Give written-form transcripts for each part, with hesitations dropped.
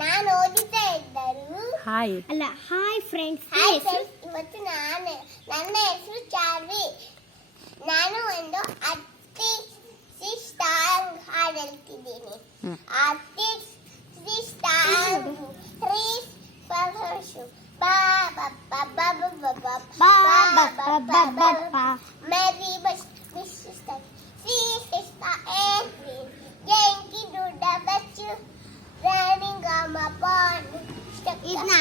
ನಾನು ಓದಿತಾ ಇದ್ದರು. ಹಾಯ್ ಅಲ್ಲ, ಹಾಯ್ ಫ್ರೆಂಡ್ಸ್. ಹಾಯ್ ಫ್ರೆಂಡ್ಸ್, ಇವತ್ತು ನನ್ನ ಹೆಸರು ಚಾರ್ವಿ. ನಾನು ಒಂದು ಅತಿ ಸ್ಟಾಂಗ್ ಹಾಡು ಹೇಳ್ತಿದ್ದೀನಿ. ಅತಿ ಸ್ಟಾಂಗ್ ಟ್ರೀಸ್ ಫಾರ್ ಬಾ ಬಾ ಬಾ ಬಾ ಬಾ ಬಾ ಬಾ ಬಾ ಬಾ ಮೇರಿ bus this is the is the airplane. Yankee do the best running on my pond. Idna.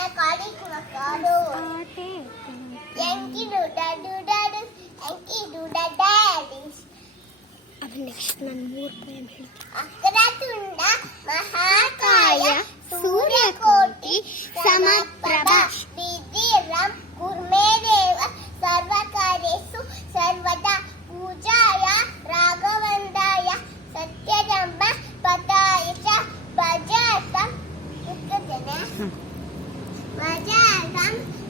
I call it Macado. Yankee do the Yankee do the daddies. ಅದು ನೆಕ್ಸ್ಟ್ ನಾನು 3 poem ಹೇಳ್ತೀನಿ. ಅಕ್ರತುಂಡ ಮಹಾಕಾಯ ಸೂರ್ಯಕೋಟಿ ಸಮಪ್ರಭ ವಿಧಿರಂ ಕುರ್ಮೇ ದೇವ ಸರ್ವಕಾರ್ಯೇಷು ಸರ್ವದಾ पूजाय राघवन्दाय सत्यधर्म पदाय च भजतं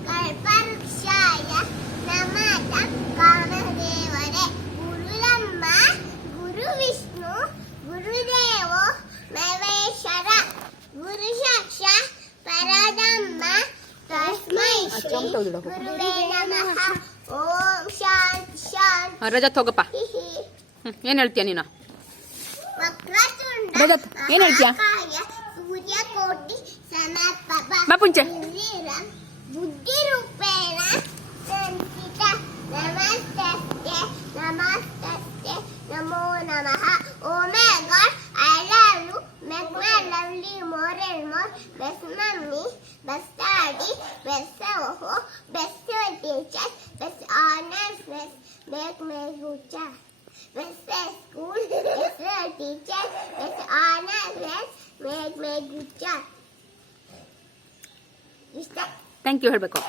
कल्पवृक्षाय नमतं कामदेवरे गुरुलम्म गुरुविष्णु गुरुदेवो महेश्वर गुरुसाक्षात् परब्रह्म तस्मै श्री गुरुवे नमः. ಓಂ ಶಾಂತಿ ಶಾಂತಿ. ರಜತ್ ಹೋಗಪ್ಪ. ಏನ್ ಹೇಳ್ತೀಯ ನೀನು? ವಕ್ರತುಂಡ ರಜತ್ ಏನ್ ಹೇಳ್ತೀಯ? ಸೂರ್ಯಕೋಟಿ ಸಮಪ್ರಭ ಬಾಪುಂಚೆ ಬುದ್ಧಿರೂಪೇಣ ಸಂಸ್ಥಿತ ನಮಸ್ತಸ್ತೆ ನಮಸ್ತಸ್ತೆ ನಮೋ ನಮಃ. Oh my god, I love you. Make my lovely more and more. Best mummy, best daddy, best ಓಹೋ, best teacher, best honors, best make me good job. Best school, best teacher, best honors, best make me good job. Thank you ಹೇಳ್ಬೇಕು.